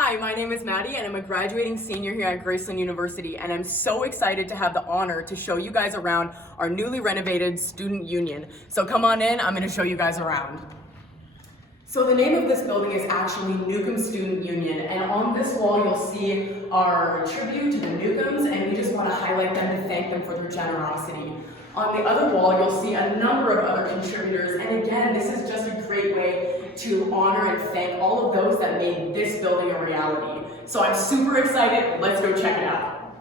Hi, my name is Maddy and I'm a graduating senior here at Graceland University, and I'm so excited to have the honor to show you guys around our newly renovated student union. So come on in, I'm going to show you guys around. So the name of this building is actually Newcom Student Union, and on this wall you'll see our tribute to the Newcoms, and we just want to highlight them to thank them for their generosity. On the other wall you'll see a number of other contributors, and again, this is just a great way to honor and thank all of those that made this building a reality. So I'm super excited, let's go check it out.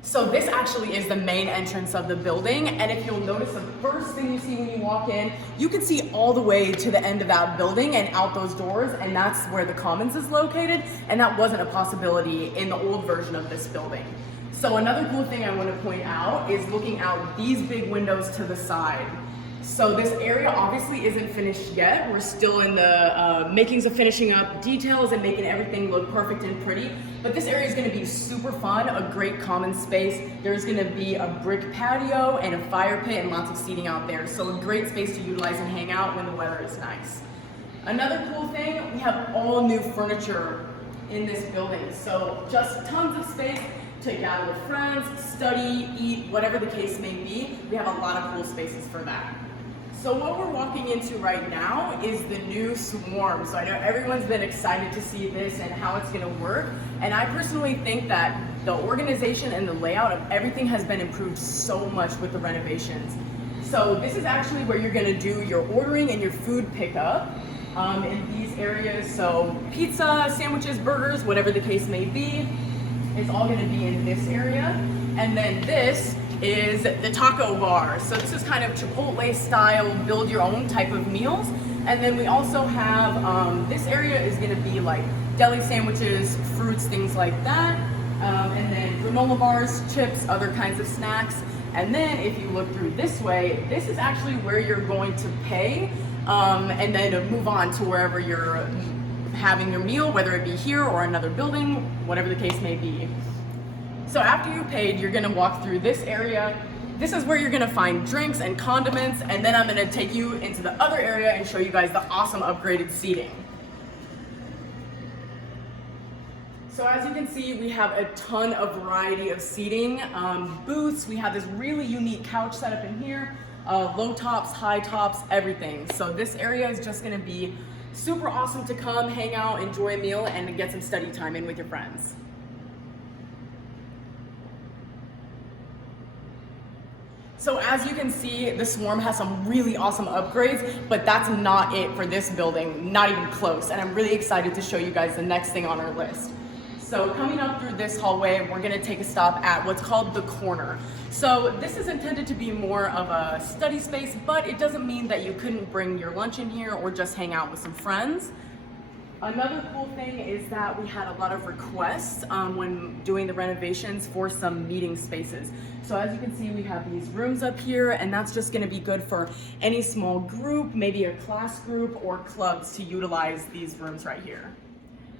So this actually is the main entrance of the building, and if you'll notice, the first thing you see when you walk in, you can see all the way to the end of that building and out those doors, and that's where the Commons is located, and that wasn't a possibility in the old version of this building. So another cool thing I want to point out is looking out these big windows to the side. So this area obviously isn't finished yet. We're still in the makings of finishing up details and making everything look perfect and pretty. But this area is going to be super fun, a great common space. There's going to be a brick patio and a fire pit and lots of seating out there. So a great space to utilize and hang out when the weather is nice. Another cool thing, we have all new furniture in this building. So just tons of space to gather with friends, study, eat, whatever the case may be. We have a lot of cool spaces for that. So what we're walking into right now is the new Swarm. So I know everyone's been excited to see this and how it's gonna work. And I personally think that the organization and the layout of everything has been improved so much with the renovations. So this is actually where you're gonna do your ordering and your food pickup in these areas. So pizza, sandwiches, burgers, whatever the case may be, it's all gonna be in this area. And then this is the taco bar. So this is kind of Chipotle style, build your own type of meals. And then we also have, this area is gonna be like deli sandwiches, fruits, things like that. And then granola bars, chips, other kinds of snacks. And then if you look through this way, this is actually where you're going to pay and then move on to wherever you're having your meal, whether it be here or another building, whatever the case may be. So after you paid, you're gonna walk through this area. This is where you're gonna find drinks and condiments, and then I'm gonna take you into the other area and show you guys the awesome upgraded seating. So as you can see, we have a ton of variety of seating, booths. We have this really unique couch set up in here, low tops, high tops, everything. So this area is just gonna be super awesome to come, hang out, enjoy a meal, and get some study time in with your friends. So as you can see, the Swarm has some really awesome upgrades, but that's not it for this building, not even close. And I'm really excited to show you guys the next thing on our list. So coming up through this hallway, we're gonna take a stop at what's called the Corner. So this is intended to be more of a study space, but it doesn't mean that you couldn't bring your lunch in here or just hang out with some friends. Another cool thing is that we had a lot of requests when doing the renovations for some meeting spaces. So as you can see, we have these rooms up here, and that's just gonna be good for any small group, maybe a class group or clubs to utilize these rooms right here.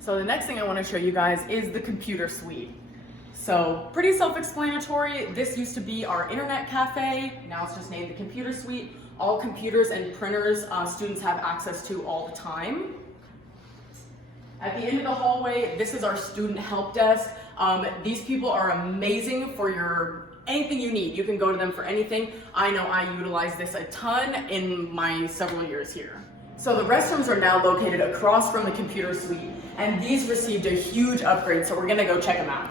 So the next thing I wanna show you guys is the computer suite. So pretty self-explanatory. This used to be our internet cafe. Now it's just named the computer suite. All computers and printers students have access to all the time. At the end of the hallway, this is our student help desk. These people are amazing for anything you need. You can go to them for anything. I know I utilize this a ton in my several years here. So the restrooms are now located across from the computer suite, and these received a huge upgrade, so we're gonna go check them out.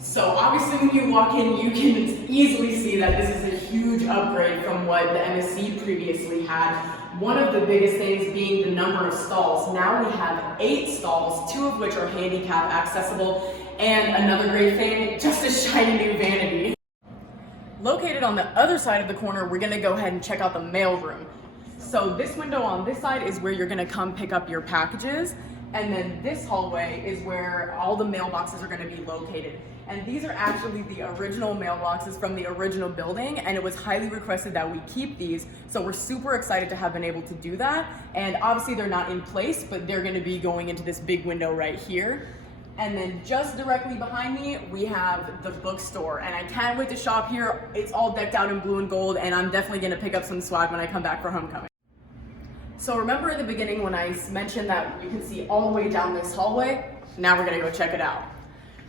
So obviously when you walk in, you can easily see that this is a huge upgrade from what the MSC previously had. One of the biggest things being the number of stalls. Now we have 8 stalls, 2 of which are handicap accessible, and another great thing, just a shiny new vanity. Located on the other side of the corner, we're gonna go ahead and check out the mail room. So this window on this side is where you're gonna come pick up your packages, and then this hallway is where all the mailboxes are gonna be located. And these are actually the original mailboxes from the original building, and it was highly requested that we keep these. So we're super excited to have been able to do that. And obviously they're not in place, but they're gonna be going into this big window right here. And then just directly behind me, we have the bookstore. And I can't wait to shop here. It's all decked out in blue and gold, and I'm definitely gonna pick up some swag when I come back for homecoming. So remember in the beginning when I mentioned that you can see all the way down this hallway? Now we're gonna go check it out.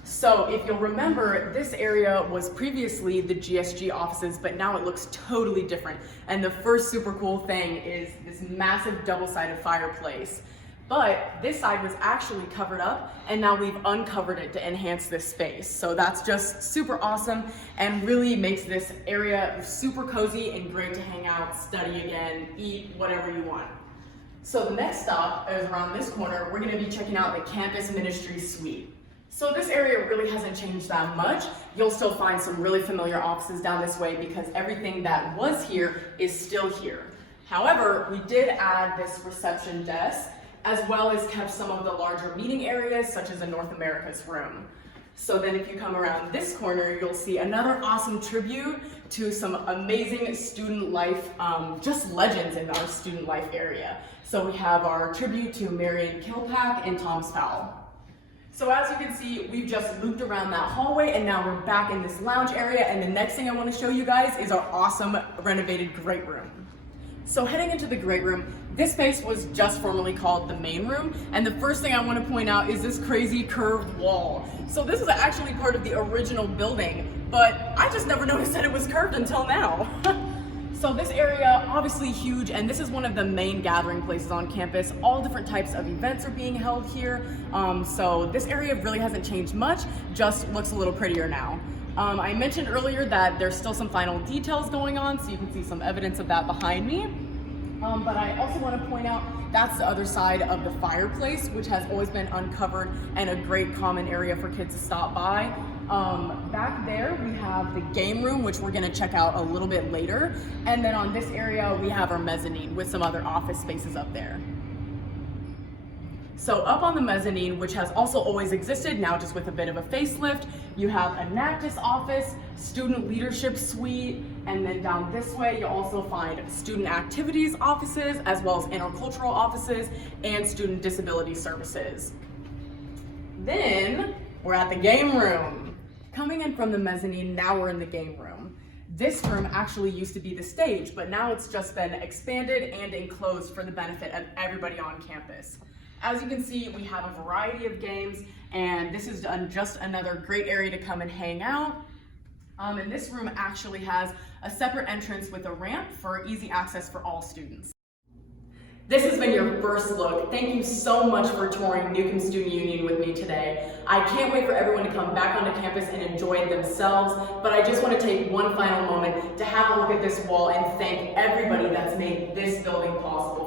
So if you'll remember, this area was previously the GSG offices, but now it looks totally different. And the first super cool thing is this massive double-sided fireplace. But this side was actually covered up, and now we've uncovered it to enhance this space. So that's just super awesome and really makes this area super cozy and great to hang out, study again, eat, whatever you want. So the next stop is around this corner. We're gonna be checking out the Campus Ministry Suite. So this area really hasn't changed that much. You'll still find some really familiar offices down this way because everything that was here is still here. However, we did add this reception desk, as well as kept some of the larger meeting areas, such as the North America's room. So then if you come around this corner, you'll see another awesome tribute to some amazing student life, just legends in our student life area. So we have our tribute to Marion Kilpack and Thomas Powell. So as you can see, we've just looped around that hallway and now we're back in this lounge area, and the next thing I want to show you guys is our awesome renovated great room. So heading into the great room, this space was just formerly called the main room, and the first thing I want to point out is this crazy curved wall. So this is actually part of the original building, but I just never noticed that it was curved until now. So this area, obviously huge, and this is one of the main gathering places on campus. All different types of events are being held here. So this area really hasn't changed much, just looks a little prettier now. I mentioned earlier that there's still some final details going on, so you can see some evidence of that behind me. But I also want to point out that's the other side of the fireplace, which has always been uncovered and a great common area for kids to stop by. Back there we have the game room, which we're going to check out a little bit later. And then on this area we have our mezzanine with some other office spaces up there. So up on the mezzanine, which has also always existed, now just with a bit of a facelift, you have an Actus office, student leadership suite, and then down this way you'll also find student activities offices, as well as intercultural offices and student disability services. Then we're at the game room. Coming in from the mezzanine, now we're in the game room. This room actually used to be the stage, but now it's just been expanded and enclosed for the benefit of everybody on campus. As you can see, we have a variety of games, and this is just another great area to come and hang out. And this room actually has a separate entrance with a ramp for easy access for all students. This has been your first look. Thank you so much for touring Newcom Student Union with me today. I can't wait for everyone to come back onto campus and enjoy it themselves, but I just want to take one final moment to have a look at this wall and thank everybody that's made this building possible.